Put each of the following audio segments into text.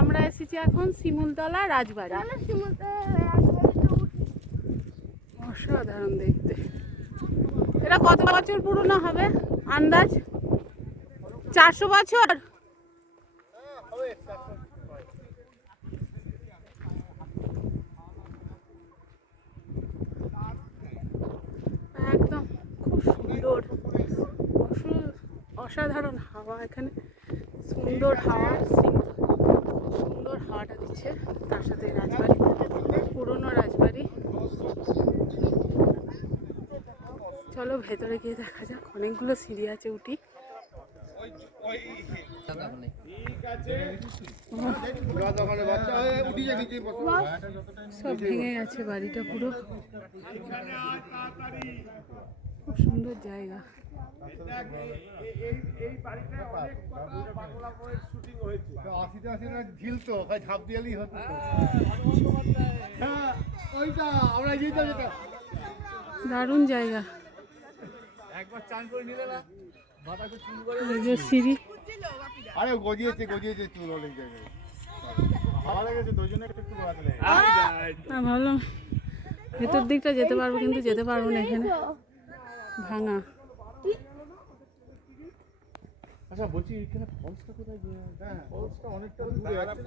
আমরা এসেছি এখন শিমুলতলা রাজবাড়ি। অসাধারণ দেখতে। এটা কত বছর পুরনো হবে আন্দাজ? 400 বছর। একদম খুব সুন্দর, অসাধারণ হাওয়া এখানে, সুন্দর হাওয়া, সুন্দর হাওয়াটা দিচ্ছে। তার সাথে রাজবাড়ি, পুরনো রাজবাড়ি। চলো ভেতরে গিয়ে দেখা যাক। অনেকগুলো সিঁড়ি আছে, উঠি। সব ভেঙে গেছে বাড়িটা পুরো। খুব সুন্দর জায়গা। ঝিল তো ঝাঁপ দিয়ালি হতো। দারুণ জায়গা। একবার চান করে নিলে না মাথায় চুল করে সিঁড়ি। আরে গজিয়েছে চুল অনেক জায়গায়। ভালো লেগেছে, দুই জন্য একটু ঘোরাতে লেগে। ভাবলাম ভেতর দিকটা যেতে পারবো, কিন্তু যেতে পারবো না, এখানে ভাঙা। আচ্ছা বলছি এখানে ফলসটা কোথায়? হ্যাঁ ফলসটা অনেকটা দূরে আছে।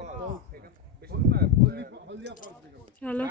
চলো।